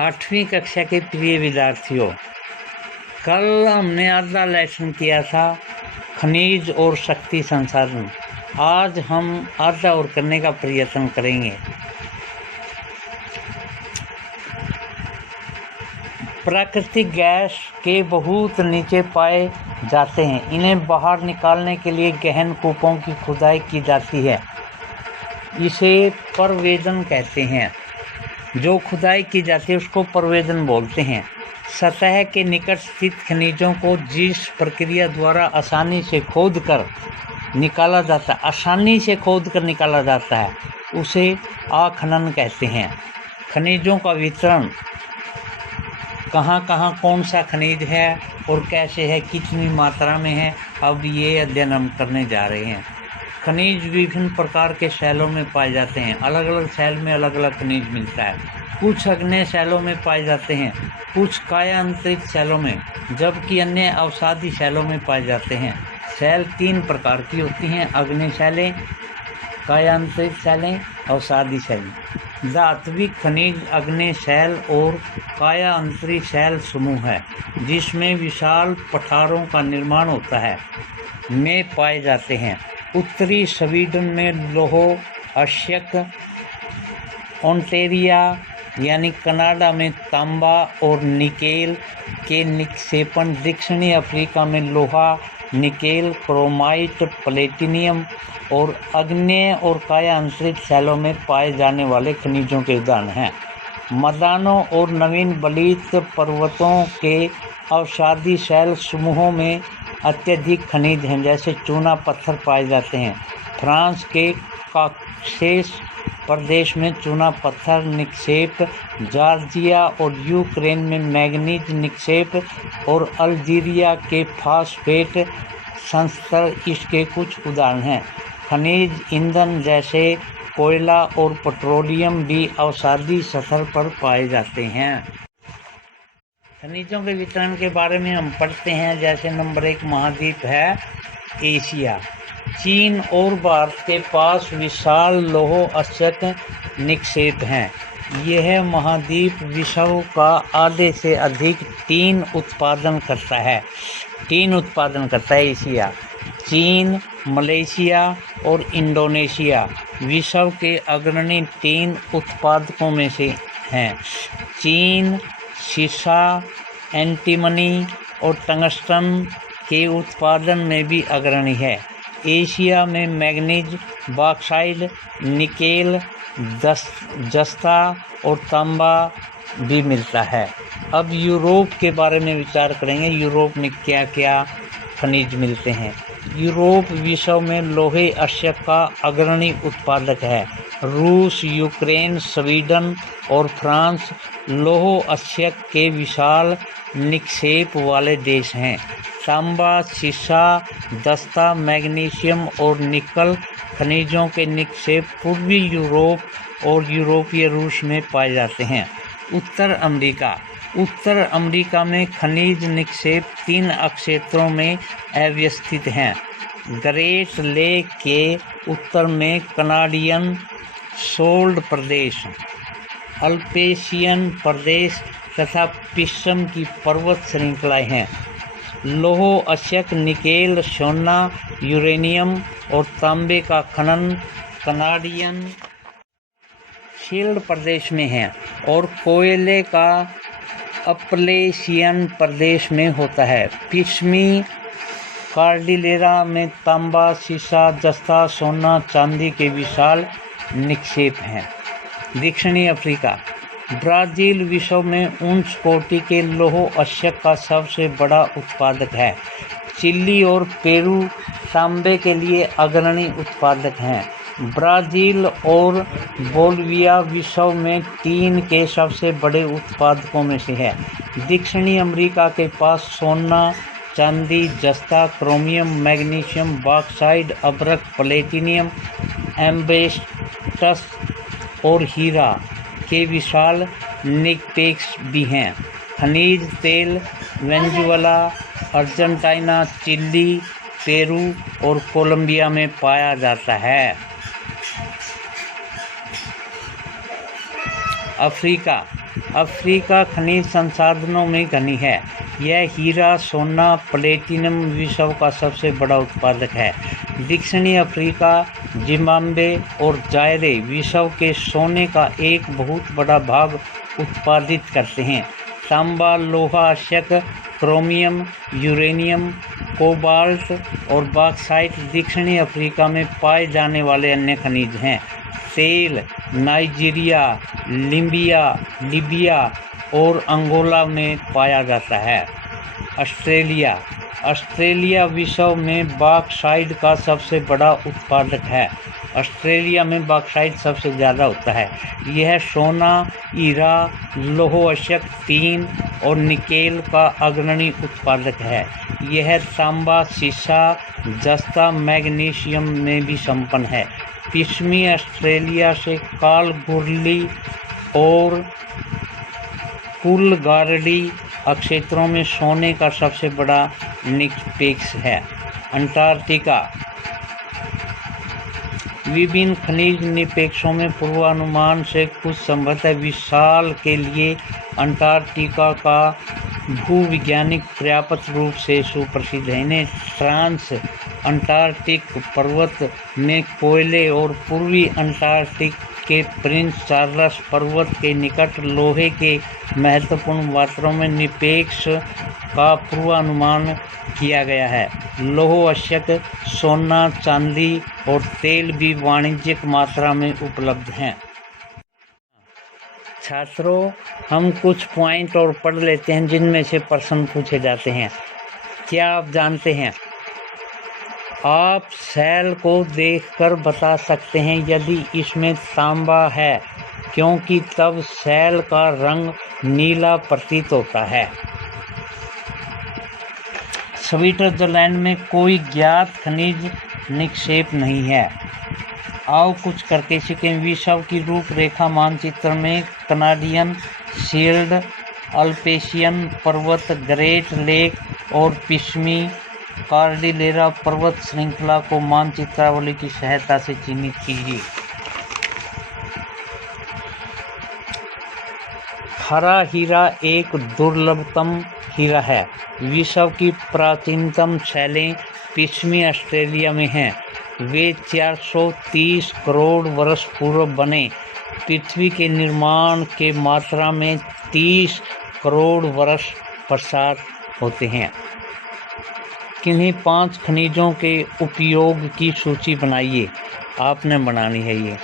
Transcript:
8वीं कक्षा के प्रिय विद्यार्थियों, कल हमने आधा लेसन किया था खनिज और शक्ति संसाधन। आज हम आधा और करने का प्रयत्न करेंगे। प्राकृतिक गैस के बहुत नीचे पाए जाते हैं। इन्हें बाहर निकालने के लिए गहन कूपों की खुदाई की जाती है। इसे परवेदन कहते हैं। जो खुदाई की जाती है उसको परवेदन बोलते हैं। सतह के निकट स्थित खनिजों को जिस प्रक्रिया द्वारा आसानी से खोदकर निकाला जाता है उसे आखनन कहते हैं। खनिजों का वितरण, कहाँ कहाँ कौन सा खनिज है और कैसे है, कितनी मात्रा में है, अब ये अध्ययन हम करने जा रहे हैं। खनिज विभिन्न प्रकार के शैलों में पाए जाते हैं। अलग अलग शैल में अलग अलग खनिज मिलता है। कुछ अग्नेय शैलों में पाए जाते हैं, कुछ कायांतरित शैलों में, जबकि अन्य अवसादी शैलों में पाए जाते हैं। शैल 3 प्रकार की होती हैं: अग्नेय शैलें, कायांतरित शैलें, अवसादी शैलें। धात्विक खनिज अग्नेय शैल और कायांतरित शैल समूह है, जिसमें विशाल पठारों का निर्माण होता है, में पाए जाते हैं। उत्तरी स्वीडन में लौह अयस्क, ओंटेरिया यानी कनाडा में तांबा और निकेल के निक्षेपण, दक्षिणी अफ्रीका में लोहा, निकेल, क्रोमाइट, प्लेटिनियम और अग्नेय और कायांतरित शैलों में पाए जाने वाले खनिजों के उदाहरण हैं। मैदानों और नवीन बलित पर्वतों के अवसादी शैल समूहों में अत्यधिक खनिज हैं, जैसे चूना पत्थर पाए जाते हैं। फ्रांस के कॉकेशस प्रदेश में चूना पत्थर निक्षेप, जॉर्जिया और यूक्रेन में मैंगनीज निक्षेप और अल्जीरिया के फास्फेट संस्तर इसके कुछ उदाहरण हैं। खनिज ईंधन जैसे कोयला और पेट्रोलियम भी अवसादी सतह पर पाए जाते हैं। खनिजों के वितरण के बारे में हम पढ़ते हैं। जैसे नंबर 1 महाद्वीप है एशिया। चीन और भारत के पास विशाल लौह अयस्क निक्षेप हैं। यह महाद्वीप विश्व का आधे से अधिक टीन उत्पादन करता है। एशिया। चीन, मलेशिया और इंडोनेशिया विश्व के अग्रणी टीन उत्पादकों में से हैं। चीन सीसा, एंटीमनी और टंगस्टन के उत्पादन में भी अग्रणी है। एशिया में मैंगनीज, बॉक्साइट, निकेल, जस्ता और तांबा भी मिलता है। अब यूरोप के बारे में विचार करेंगे। यूरोप में क्या क्या खनिज मिलते हैं। यूरोप विश्व में लोहे अयस्क का अग्रणी उत्पादक है। रूस, यूक्रेन, स्वीडन और फ्रांस लौह अयस्क के विशाल निक्षेप वाले देश हैं। तांबा, सीसा, दस्ता, मैग्नीशियम और निकल खनिजों के निक्षेप पूर्वी यूरोप और यूरोपीय रूस में पाए जाते हैं। उत्तर अमेरिका में खनिज निक्षेप 3 क्षेत्रों में अवस्थित हैं। ग्रेट लेक के उत्तर में कनाडियन सोल्ड प्रदेश, अल्पेशियन प्रदेश तथा पश्चिम की पर्वत श्रृंखलाएं हैं। लौह अयस्क, निकेल, सोना, यूरेनियम और तांबे का खनन कनाडियन शील्ड प्रदेश में है और कोयले का अपलेशियन प्रदेश में होता है। पश्चिमी कार्डिलेरा में तांबा, सीसा, जस्ता, सोना, चांदी के विशाल निक्षेप हैं। दक्षिणी अफ्रीका। ब्राज़ील विश्व में उच्च कोटि के लौह अयस्क का सबसे बड़ा उत्पादक है। चिली और पेरू तांबे के लिए अग्रणी उत्पादक हैं। ब्राज़ील और बोलिविया विश्व में टीन के सबसे बड़े उत्पादकों में से है। दक्षिणी अमेरिका के पास सोना, चांदी, जस्ता, क्रोमियम, मैग्नीशियम, बॉक्साइट, अभ्रक, प्लेटिनियम, एम्बेस्टस और हीरा के विशाल निक्षेप भी हैं। खनिज तेल वेनेजुएला, अर्जेंटीना, चिली, पेरू और कोलंबिया में पाया जाता है। अफ्रीका। अफ्रीका खनिज संसाधनों में धनी है। यह हीरा, सोना, प्लेटिनम विश्व का सबसे बड़ा उत्पादक है। दक्षिणी अफ्रीका, जिम्बाब्वे और जायरे विश्व के सोने का एक बहुत बड़ा भाग उत्पादित करते हैं। तांबा, लोहा, अयस्क, क्रोमियम, यूरेनियम, कोबाल्ट और बॉक्साइट दक्षिणी अफ्रीका में पाए जाने वाले अन्य खनिज हैं। तेल नाइजीरिया, लीबिया और अंगोला में पाया जाता है। ऑस्ट्रेलिया विश्व में बॉक्साइट का सबसे बड़ा उत्पादक है। ऑस्ट्रेलिया में बॉक्साइट सबसे ज़्यादा होता है। यह सोना, हीरा, लौह अयस्क, टीन और निकेल का अग्रणी उत्पादक है। यह तांबा, सीसा, जस्ता, मैग्नीशियम में भी संपन्न है। पश्चिमी ऑस्ट्रेलिया से कालगुरली और कूलगारडी क्षेत्रों में सोने का सबसे बड़ा निक्षेप है। अंटार्कटिका विभिन्न खनिज निक्षेपों में पूर्वानुमान से कुछ संभवतः 20 साल के लिए अंटार्कटिका का भूवैज्ञानिक पर्याप्त रूप से सुप्रसिद्ध है। इन्हें ट्रांस अंटार्कटिक पर्वत में कोयले और पूर्वी अंटार्कटिक के प्रिंस चार्ल्स पर्वत के निकट लोहे के महत्वपूर्ण मात्राओं में निक्षेप का पूर्वानुमान किया गया है। लौह अयस्क, सोना, चांदी और तेल भी वाणिज्यिक मात्रा में उपलब्ध हैं। छात्रों, हम कुछ पॉइंट और पढ़ लेते हैं जिनमें से प्रश्न पूछे जाते हैं। क्या आप जानते हैं? आप सेल को देखकर बता सकते हैं यदि इसमें तांबा है, क्योंकि तब सेल का रंग नीला प्रतीत होता है। स्विट्जरलैंड में कोई ज्ञात खनिज निक्षेप नहीं है। आओ कुछ करके सीखें। विश्व की रूपरेखा मानचित्र में कनाडियन शील्ड, अल्पेशियन पर्वत, ग्रेट लेक और पश्चिमी कॉर्डिलेरा पर्वत श्रृंखला को मानचित्रावली की सहायता से चिन्हित कीजिए। हरा हीरा एक दुर्लभतम हीरा है। विश्व की प्राचीनतम शैलें पश्चिमी ऑस्ट्रेलिया में हैं। वे 430 करोड़ वर्ष पूर्व बने। पृथ्वी के निर्माण के मात्रा में 30 करोड़ वर्ष पश्चात होते हैं। किन्हीं 5 खनिजों के उपयोग की सूची बनाइए। आपने बनानी है ये।